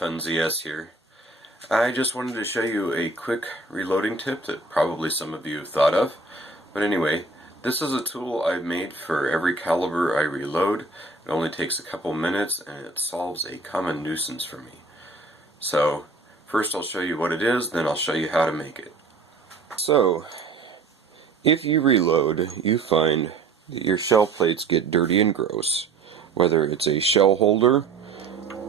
non-clickbait here. I just wanted to show you a quick reloading tip that probably some of you have thought of. But anyway, this is a tool I've made for every caliber I reload. It only takes a couple minutes and it solves a common nuisance for me. So, first I'll show you what it is, then I'll show you how to make it. So, if you reload, you find that your shell plates get dirty and gross. Whether it's a shell holder,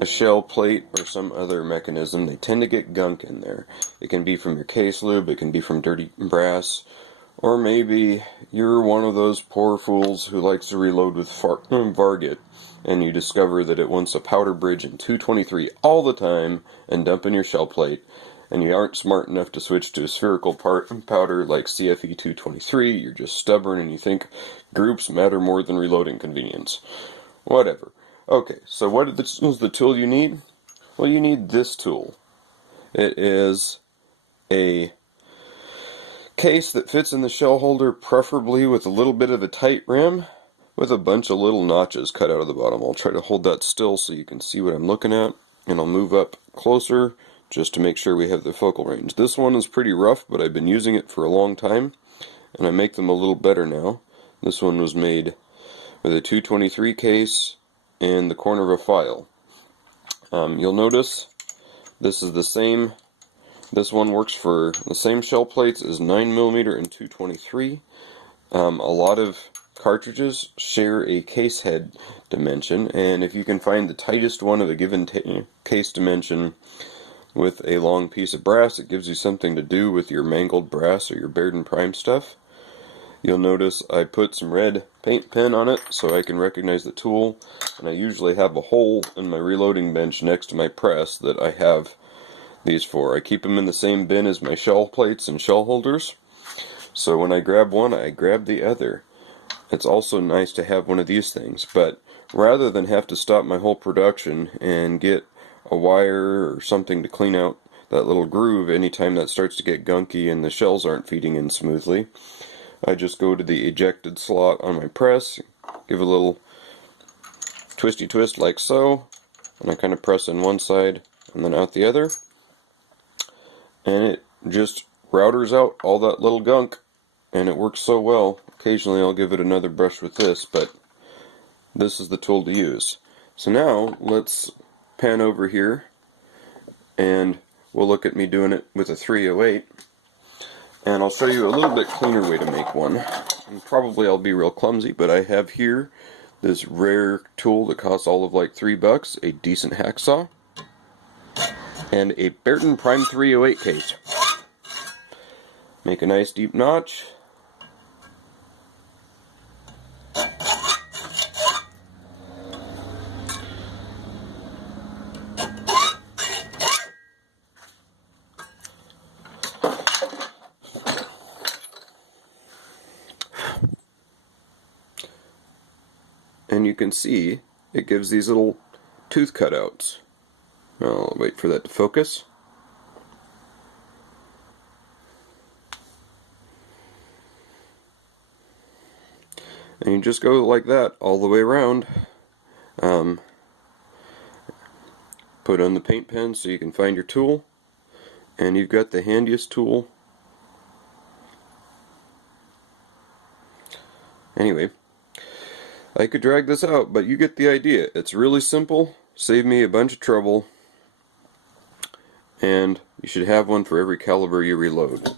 a shell plate, or some other mechanism, they tend to get gunk in there. It can be from your case lube, it can be from dirty brass, or maybe you're one of those poor fools who likes to reload with Varget, and you discover that it wants a powder bridge in 223 all the time and dump in your shell plate, and you aren't smart enough to switch to a spherical powder like CFE 223, you're just stubborn and you think groups matter more than reloading convenience. Whatever. Okay, so what is the tool you need? Well, you need this tool. It is a case that fits in the shell holder, preferably with a little bit of a tight rim, with a bunch of little notches cut out of the bottom. I'll try to hold that still so you can see what I'm looking at, and I'll move up closer just to make sure we have the focal range. This one is pretty rough, but I've been using it for a long time, and I make them a little better now. This one was made with a 223 case and the corner of a file. You'll notice this is the same. This one works for the same shell plates as 9mm and 223. A lot of cartridges share a case head dimension, and if you can find the tightest one of a given case dimension with a long piece of brass, it gives you something to do with your mangled brass or your bared and primed stuff. You'll notice I put some red paint pen on it so I can recognize the tool, and I usually have a hole in my reloading bench next to my press that I have these for. I keep them in the same bin as my shell plates and shell holders, so when I grab one, I grab the other. It's also nice to have one of these things, but rather than have to stop my whole production and get a wire or something to clean out that little groove anytime that starts to get gunky and the shells aren't feeding in smoothly, I just go to the ejected slot on my press, give a little twisty twist like so, and I kind of press in one side and then out the other, and it just routers out all that little gunk, and it works so well. Occasionally I'll give it another brush with this, but this is the tool to use. So now let's pan over here and we'll look at me doing it with a 308. And I'll show you a little bit cleaner way to make one. And probably I'll be real clumsy, but I have here this rare tool that costs all of like $3, a decent hacksaw, and a bared and primed 308 case. Make a nice deep notch. And you can see it gives these little tooth cutouts. I'll wait for that to focus. And you just go like that all the way around. Put on the paint pen so you can find your tool, and you've got the handiest tool. Anyway, I could drag this out, but you get the idea. It's really simple, saved me a bunch of trouble, and you should have one for every caliber you reload.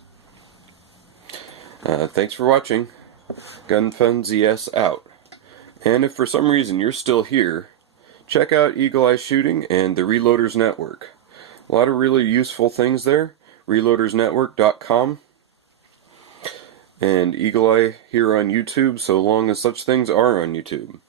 Thanks for watching. GunFunZS out. And if for some reason you're still here, check out Eagle Eye Shooting and the Reloaders Network. A lot of really useful things there. reloadersnetwork.com. And Eagle Eye here on YouTube, so long as such things are on YouTube.